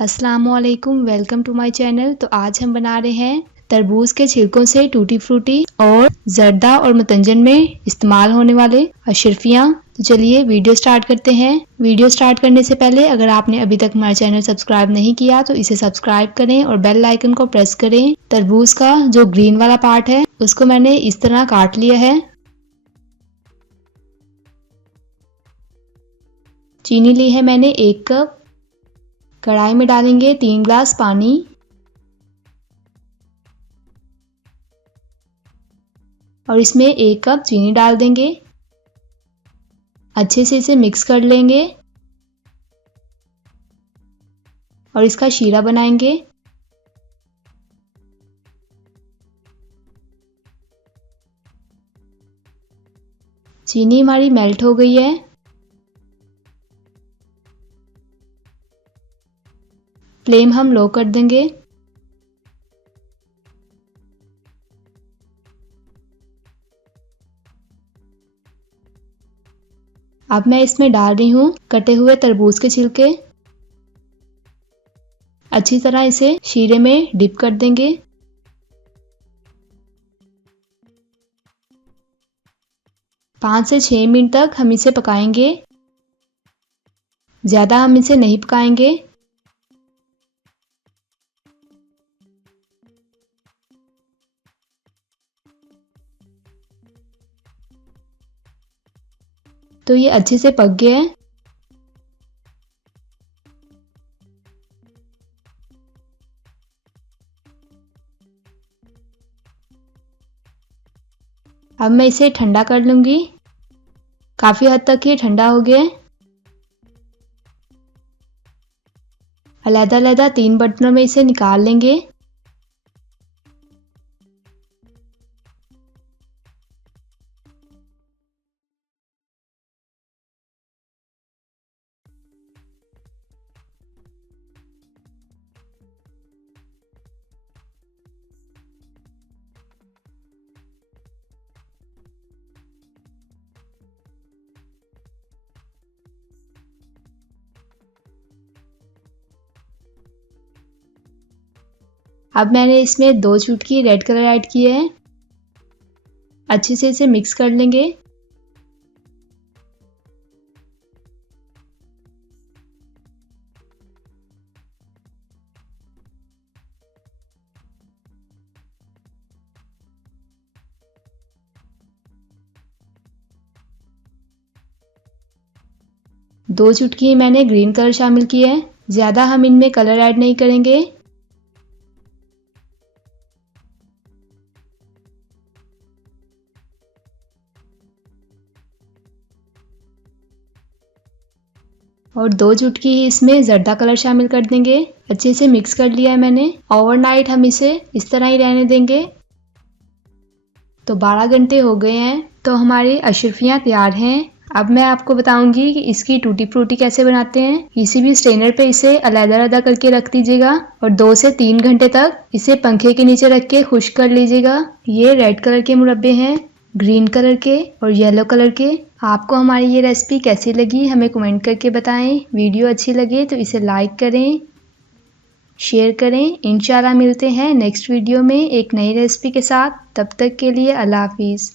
अस्सलामुअलैकुम, welcome to my channel. तो आज हम बना रहे हैं तरबूज के छिलकों से टूटी फ्रूटी और जर्दा और मतंजन में इस्तेमाल होने वाले अशरफियाँ। तो चलिए वीडियो स्टार्ट करते हैं। वीडियो स्टार्ट करने से पहले अगर आपने अभी तक हमारा चैनल सब्सक्राइब नहीं किया तो इसे सब्सक्राइब करें और बेल आइकन को प्रेस करें। तरबूज का जो ग्रीन वाला पार्ट है उसको मैंने इस तरह काट लिया है। चीनी ली है मैंने 1 कप। कढ़ाई में डालेंगे 3 ग्लास पानी और इसमें 1 कप चीनी डाल देंगे। अच्छे से इसे मिक्स कर लेंगे और इसका शीरा बनाएंगे। चीनी हमारी मेल्ट हो गई है। फ्लेम हम लो कर देंगे। अब मैं इसमें डाल रही हूँ कटे हुए तरबूज के छिलके। अच्छी तरह इसे शीरे में डिप कर देंगे। पाँच से 6 मिनट तक हम इसे पकाएंगे। ज़्यादा हम इसे नहीं पकाएंगे। तो ये अच्छे से पक गए हैं। अब मैं इसे ठंडा कर लूंगी। काफ़ी हद तक ये ठंडा हो गया है। अलग-अलग 3 बर्तनों में इसे निकाल लेंगे। अब मैंने इसमें 2 चुटकी रेड कलर ऐड किए हैं। अच्छे से इसे मिक्स कर लेंगे। दो चुटकी मैंने ग्रीन कलर शामिल किए हैं। ज़्यादा हम इनमें कलर ऐड नहीं करेंगे। और 2 चुटकी ही इसमें जर्दा कलर शामिल कर देंगे। अच्छे से मिक्स कर लिया है मैंने। ओवरनाइट हम इसे इस तरह ही रहने देंगे। तो 12 घंटे हो गए हैं। तो हमारी अशरफियाँ तैयार हैं। अब मैं आपको बताऊंगी कि इसकी टूटी फ्रूटी कैसे बनाते हैं। किसी भी स्ट्रेनर पे इसे अलग-अलग करके रख दीजिएगा और 2 से 3 घंटे तक इसे पंखे के नीचे रख के खुश्क कर लीजिएगा। ये रेड कलर के मुरब्बे हैं, ग्रीन कलर के और येलो कलर के। आपको हमारी ये रेसिपी कैसी लगी हमें कमेंट करके बताएं। वीडियो अच्छी लगे तो इसे लाइक करें, शेयर करें। इंशाल्लाह मिलते हैं नेक्स्ट वीडियो में एक नई रेसिपी के साथ। तब तक के लिए अल्लाह हाफिज़।